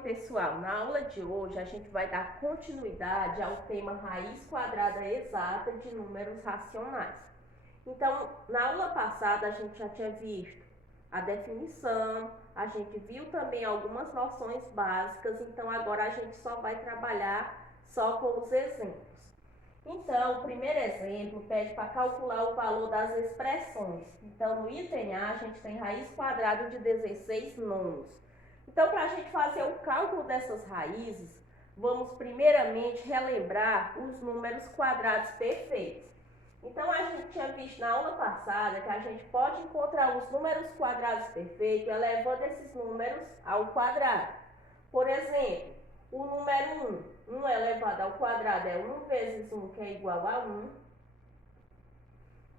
pessoal, na aula de hoje a gente vai dar continuidade ao tema raiz quadrada exata de números racionais. Então, na aula passada a gente já tinha visto a definição, a gente viu também algumas noções básicas, então agora a gente só vai trabalhar só com os exemplos. Então, o primeiro exemplo pede para calcular o valor das expressões. Então, no item A, a gente tem raiz quadrada de 16 nonos. Então, para a gente fazer o cálculo dessas raízes, vamos primeiramente relembrar os números quadrados perfeitos. Então, a gente tinha visto na aula passada que a gente pode encontrar os números quadrados perfeitos elevando esses números ao quadrado. Por exemplo, o número 1 elevado ao quadrado é 1 vezes 1, que é igual a 1.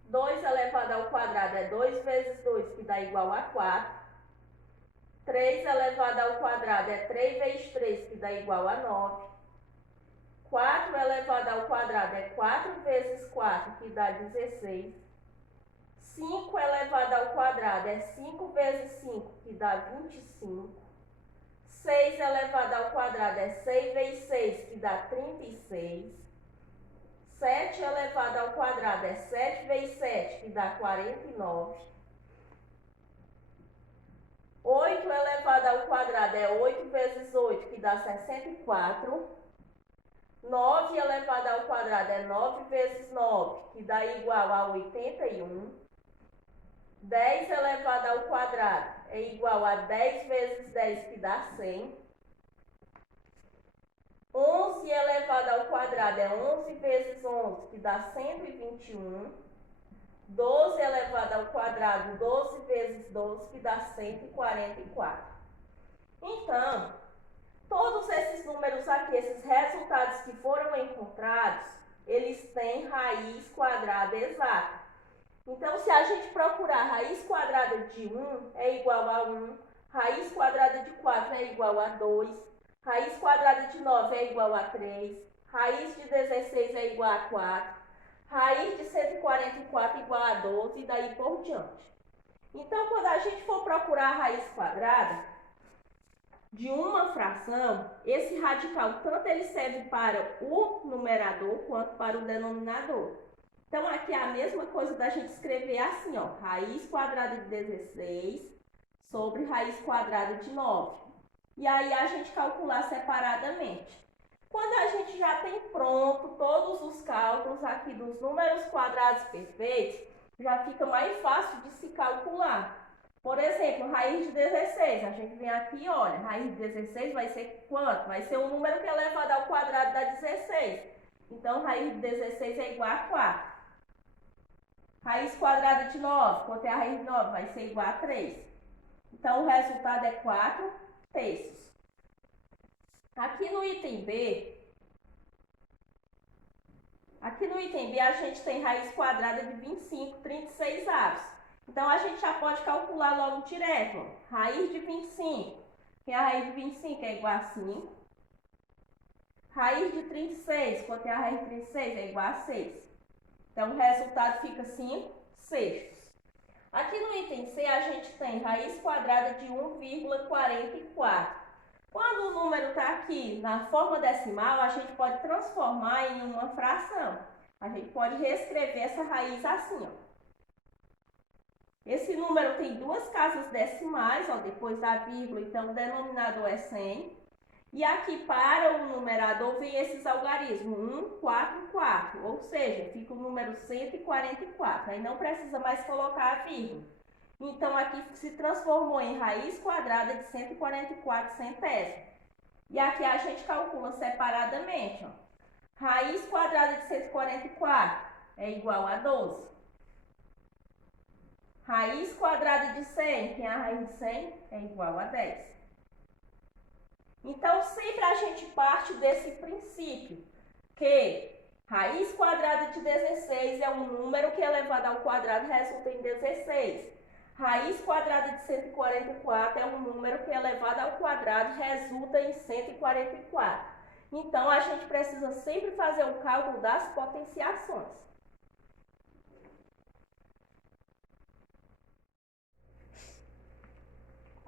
2 elevado ao quadrado é 2 vezes 2, que dá igual a 4. 3 elevado ao quadrado é 3 vezes 3, que dá igual a 9. 4 elevado ao quadrado é 4 vezes 4, que dá 16. 5 elevado ao quadrado é 5 vezes 5, que dá 25. 6 elevado ao quadrado é 6 vezes 6, que dá 36. 7 elevado ao quadrado é 7 vezes 7, que dá 49. 8 elevado ao quadrado é 8 vezes 8, que dá 64. 9 elevado ao quadrado é 9 vezes 9, que dá igual a 81. 10 elevado ao quadrado é igual a 10 vezes 10, que dá 100. 11 elevado ao quadrado é 11 vezes 11, que dá 121. 12 elevado ao quadrado, 12 vezes 12, que dá 144. Então, todos esses números aqui, esses resultados que foram encontrados, eles têm raiz quadrada exata. Então, se a gente procurar raiz quadrada de 1 é igual a 1, raiz quadrada de 4 é igual a 2, raiz quadrada de 9 é igual a 3, raiz de 16 é igual a 4, raiz de 144 é igual a 12 e daí por diante. Então, quando a gente for procurar a raiz quadrada de uma fração, esse radical, tanto ele serve para o numerador quanto para o denominador. Então, aqui é a mesma coisa da gente escrever assim, ó, raiz quadrada de 16 sobre raiz quadrada de 9. E aí, a gente calcular separadamente. Quando a gente já tem pronto todos os cálculos aqui dos números quadrados perfeitos, já fica mais fácil de se calcular. Por exemplo, raiz de 16, a gente vem aqui e olha, raiz de 16 vai ser quanto? Vai ser o número que é elevado ao quadrado da 16. Então, raiz de 16 é igual a 4. Raiz quadrada de 9, quanto é a raiz de 9? Vai ser igual a 3. Então, o resultado é 4 terços. Aqui no item B, a gente tem raiz quadrada de 25 36avos. Então, a gente já pode calcular logo direto. Ó. Raiz de 25, que a raiz de 25 é igual a 5. Raiz de 36, quanto é a raiz de 36? É igual a 6. Então, o resultado fica 5 sextos. Aqui no item C, a gente tem raiz quadrada de 1,44. Quando o número está aqui na forma decimal, a gente pode transformar em uma fração. A gente pode reescrever essa raiz assim, ó. Esse número tem duas casas decimais, ó, depois da vírgula, então o denominador é 100. E aqui para o numerador vem esses algarismos, 1, 4, 4, ou seja, fica o número 144. Aí não precisa mais colocar a vírgula. Então, aqui se transformou em raiz quadrada de 144 centésimos. E aqui a gente calcula separadamente. Ó. Raiz quadrada de 144 é igual a 12. Raiz quadrada de 100, que é a raiz de 100, é igual a 10. Então, sempre a gente parte desse princípio, que raiz quadrada de 16 é um número que elevado ao quadrado resulta em 16. Raiz quadrada de 144 é um número que elevado ao quadrado resulta em 144. Então, a gente precisa sempre fazer o cálculo das potenciações.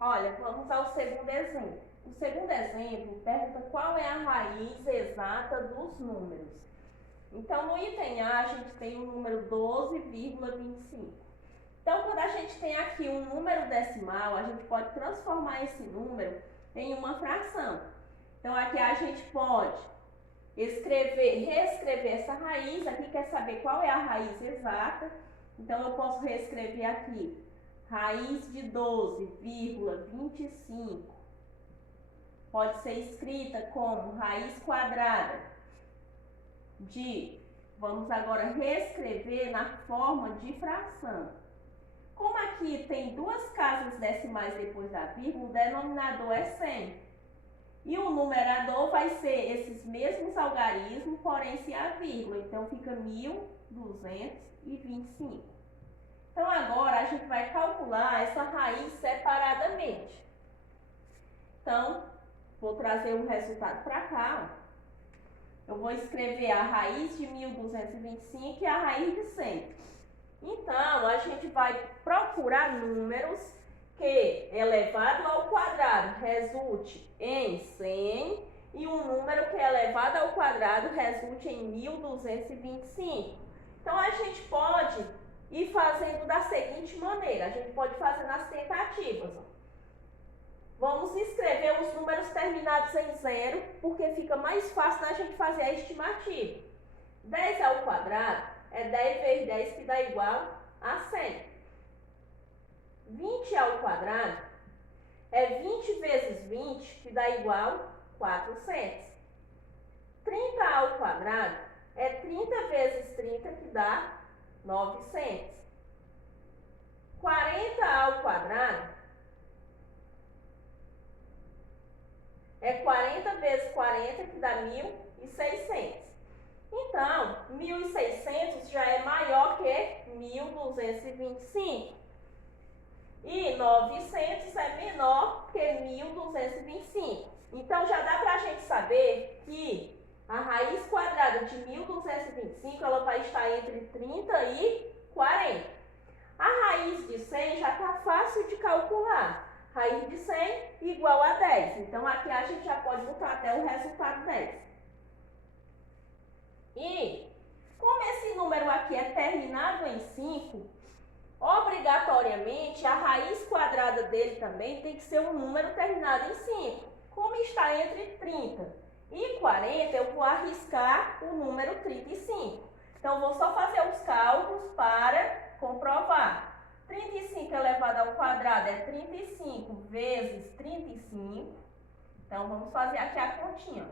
Olha, vamos ao segundo exemplo. O segundo exemplo pergunta qual é a raiz exata dos números. Então, no item A, a gente tem o número 12,25. Então, quando a gente tem aqui um número decimal, a gente pode transformar esse número em uma fração. Então, aqui a gente pode reescrever essa raiz. Aqui quer saber qual é a raiz exata. Então, eu posso reescrever aqui. Raiz de 12,25 pode ser escrita como raiz quadrada de, vamos agora reescrever na forma de fração. Como aqui tem duas casas decimais depois da vírgula, o denominador é 100. E o numerador vai ser esses mesmos algarismos, porém sem a vírgula. Então, fica 1225. Então, agora a gente vai calcular essa raiz separadamente. Então, vou trazer o resultado para cá. Eu vou escrever a raiz de 1225 e a raiz de 100. Então, a gente vai procurar números que elevado ao quadrado resulte em 100 e um número que elevado ao quadrado resulte em 1225. Então, a gente pode ir fazendo da seguinte maneira, a gente pode fazer nas tentativas. Vamos escrever os números terminados em 0, porque fica mais fácil da gente fazer a estimativa. 10 ao quadrado é 10 vezes 10, que dá igual a 100. 20 ao quadrado é 20 vezes 20, que dá igual a 400. 30 ao quadrado é 30 vezes 30, que dá 900. 40 ao quadrado é 40 vezes 40, que dá 1.600. Então, 1.600 já é maior que 1.225. E 900 é menor que 1.225. Então, já dá para a gente saber que a raiz quadrada de 1.225 ela vai estar entre 30 e 40. A raiz de 100 já está fácil de calcular. Raiz de 100 igual a 10. Então, aqui a gente já pode botar até o resultado 10. E, como esse número aqui é terminado em 5, obrigatoriamente a raiz quadrada dele também tem que ser um número terminado em 5. Como está entre 30 e 40, eu vou arriscar o número 35. Então, vou só fazer os cálculos para comprovar. 35 elevado ao quadrado é 35 vezes 35. Então, vamos fazer aqui a continha.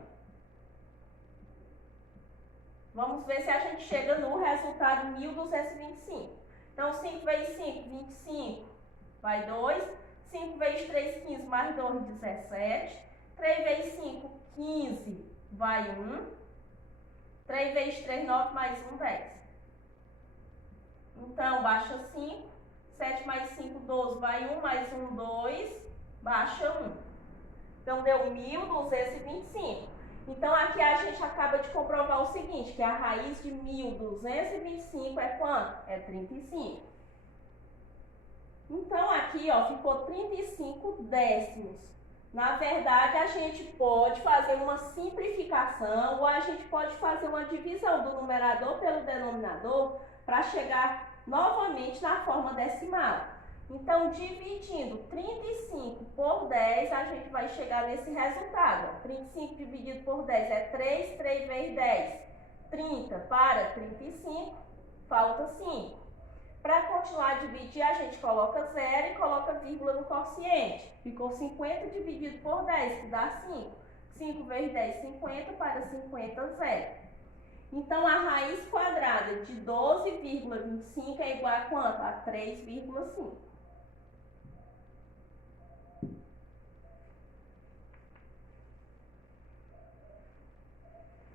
Vamos ver se a gente chega no resultado 1.225. Então, 5 vezes 5, 25, vai 2. 5 vezes 3, 15, mais 2, 17. 3 vezes 5, 15, vai 1. 3 vezes 3, 9, mais 1, 10. Então, baixa 5. 7 mais 5, 12, vai 1, mais 1, 2, baixa 1. Então, deu 1.225. Então, aqui a gente acaba de comprovar o seguinte, que a raiz de 1.225 é quanto? É 35. Então, aqui, ó, ficou 35 décimos. Na verdade, a gente pode fazer uma simplificação ou a gente pode fazer uma divisão do numerador pelo denominador para chegar novamente na forma decimal. Então, dividindo 35 por 10, a gente vai chegar nesse resultado. 35 dividido por 10 é 3, 3 vezes 10, 30 para 35, falta 5. Para continuar a dividir, a gente coloca 0 e coloca vírgula no quociente. Ficou 50 dividido por 10, que dá 5. 5 vezes 10, 50, para 50, 0. Então, a raiz quadrada de 12,25 é igual a quanto? A 3,5.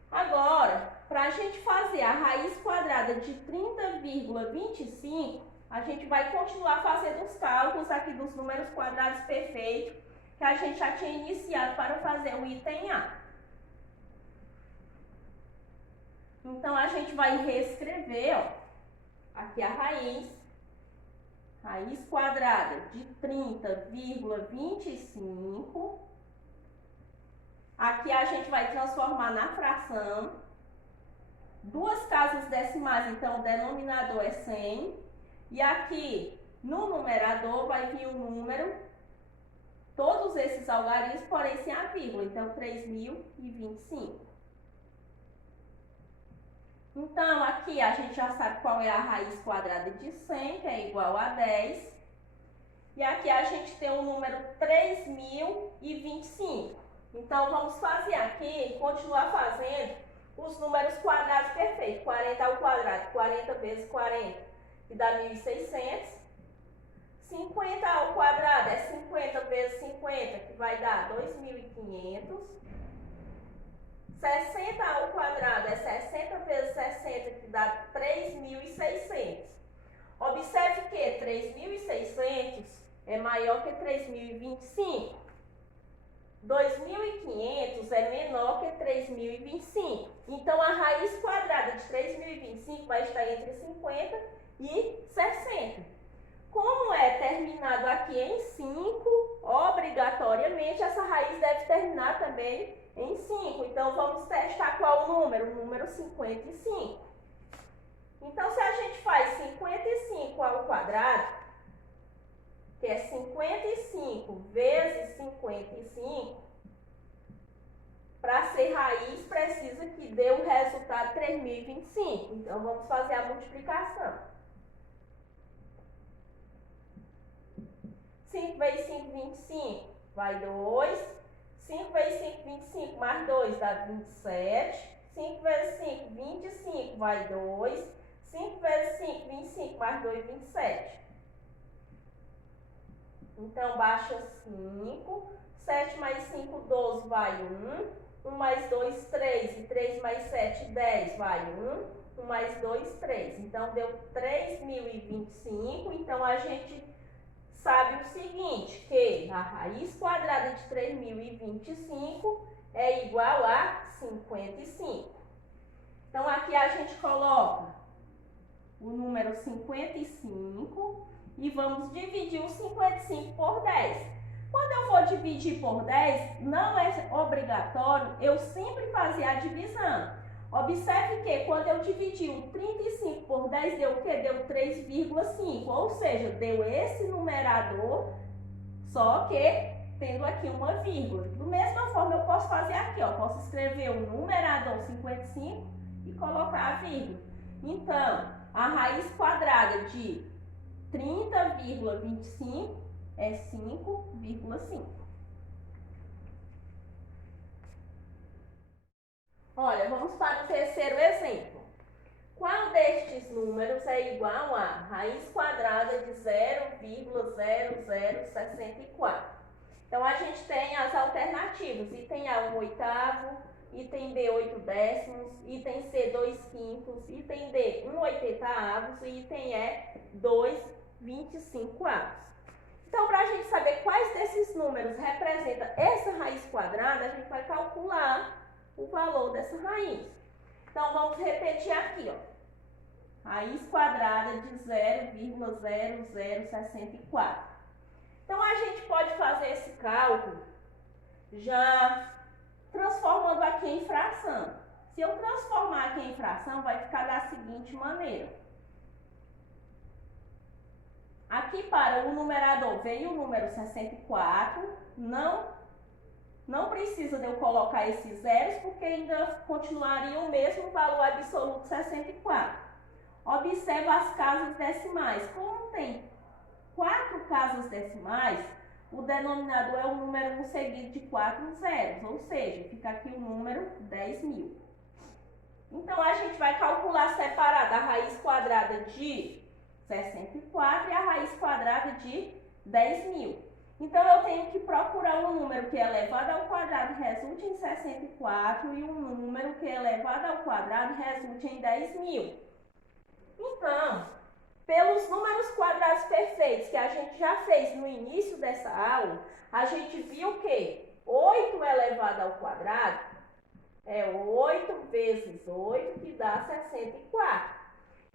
Agora, para a gente fazer a raiz quadrada de 30,25, a gente vai continuar fazendo os cálculos aqui dos números quadrados perfeitos, que a gente já tinha iniciado para fazer o item A. Então, a gente vai reescrever, ó, aqui a raiz raiz quadrada de 30,25. Aqui a gente vai transformar na fração. Duas casas decimais, então o denominador é 100. E aqui no numerador vai vir o número, todos esses algarismos, porém sem a vírgula. Então, 3.025. Então, aqui a gente já sabe qual é a raiz quadrada de 100, que é igual a 10. E aqui a gente tem o número 3.025. Então, vamos fazer aqui, continuar fazendo os números quadrados perfeitos. 40 ao quadrado, 40 vezes 40, que dá 1.600. 50 ao quadrado é 50 vezes 50, que vai dar 2.500. 60 ao quadrado é 60 vezes 60, que dá 3.600. Observe que 3.600 é maior que 3.025. 2.500 é menor que 3.025. Então, a raiz quadrada de 3.025 vai estar entre 50 e 60. Como é terminado aqui em 5, obrigatoriamente essa raiz deve terminar também em 5. Então, vamos testar qual o número? O número 55. Então, se a gente faz 55 ao quadrado, que é 55 vezes 55, para ser raiz precisa que dê o resultado 3.025. Então, vamos fazer a multiplicação. 5 vezes 5, 25, vai 2. 5 vezes 5, 25, mais 2 dá 27. 5 vezes 5, 25, vai 2. 5 vezes 5, 25, mais 2, 27. Então, baixa 5. 7 mais 5, 12, vai 1. 1 mais 2, 3. E 3 mais 7, 10, vai 1. 1 mais 2, 3. Então, deu 3.025. Então, a gente sabe o seguinte, que a raiz quadrada de 3.025 é igual a 55. Então, aqui a gente coloca o número 55 e vamos dividir o 55 por 10. Quando eu vou dividir por 10, não é obrigatório eu sempre fazer a divisão. Observe que quando eu dividi o 35 por 10, deu o quê? Deu 3,5, ou seja, deu esse numerador, só que tendo aqui uma vírgula. Da mesma forma, eu posso fazer aqui, ó, posso escrever o numerador 55 e colocar a vírgula. Então, a raiz quadrada de 30,25 é 5,5. Olha, vamos para o terceiro exemplo. Qual destes números é igual a raiz quadrada de 0,0064? Então, a gente tem as alternativas. Item A, 1/8, item B, 8/10, item C, 2/5, item D, 1/80 e item E, 2/25. Então, para a gente saber quais desses números representam essa raiz quadrada, a gente vai calcular o valor dessa raiz. Então, vamos repetir aqui, ó. Raiz quadrada de 0,0064. Então, a gente pode fazer esse cálculo já transformando aqui em fração. Se eu transformar aqui em fração, vai ficar da seguinte maneira. Aqui para o numerador veio o número 64, não precisa de eu colocar esses zeros, porque ainda continuaria o mesmo valor absoluto 64. Observa as casas decimais. Como tem 4 casas decimais, o denominador é o número 1 seguido de 4 zeros, ou seja, fica aqui o número 10.000. Então, a gente vai calcular separada a raiz quadrada de 64 e a raiz quadrada de 10.000. Então, eu tenho que procurar um número que elevado ao quadrado resulte em 64 e um número que elevado ao quadrado resulte em 10.000. Então, pelos números quadrados perfeitos que a gente já fez no início dessa aula, a gente viu que 8 elevado ao quadrado é 8 vezes 8, que dá 64.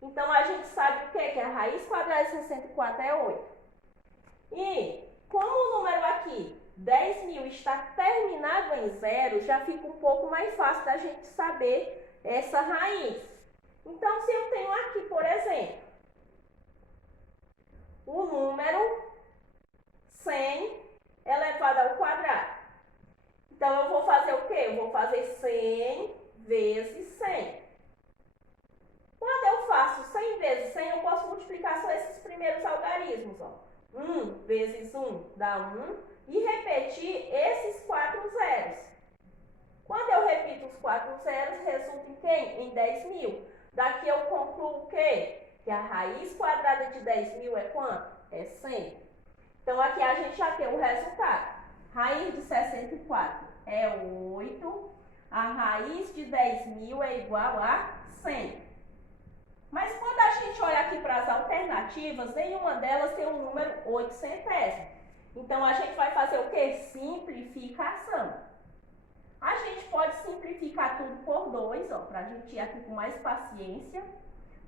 Então, a gente sabe o quê? Que a raiz quadrada de 64 é 8. E, como o número aqui, 10.000, está terminado em zero, já fica um pouco mais fácil da gente saber essa raiz. Então, se eu tenho aqui, por exemplo, o número 100 elevado ao quadrado. Então, eu vou fazer o quê? Eu vou fazer 100 vezes 100. Quando eu faço 100 vezes 100, eu posso multiplicar só esses primeiros algarismos. Ó. 1 vezes 1 dá 1. E repetir esses 4 zeros. Quando eu repito os 4 zeros, resulta em quem? Em 10.000. Daqui eu concluo o quê? Que a raiz quadrada de 10.000 é quanto? É 100. Então, aqui a gente já tem o resultado. Raiz de 64 é 8. A raiz de 10.000 é igual a 100. Mas quando a gente olha aqui para as alternativas, nenhuma delas tem o número 8 centésimos. Então, a gente vai fazer o quê? Simplificação. A gente pode simplificar tudo por 2, para a gente ir aqui com mais paciência.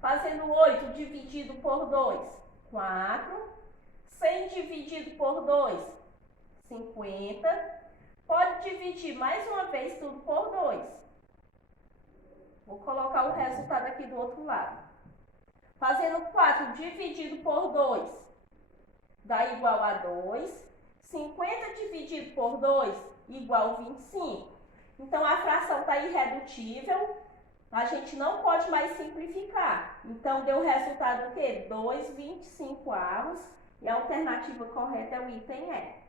Fazendo 8 dividido por 2, 4. 100 dividido por 2, 50. Pode dividir mais uma vez tudo por 2. Vou colocar o resultado aqui do outro lado. Fazendo 4 dividido por 2, dá igual a 2. 50 dividido por 2, igual a 25. Então, a fração está irredutível. A gente não pode mais simplificar. Então, deu o resultado o quê? 2,25. E a alternativa correta é o item E.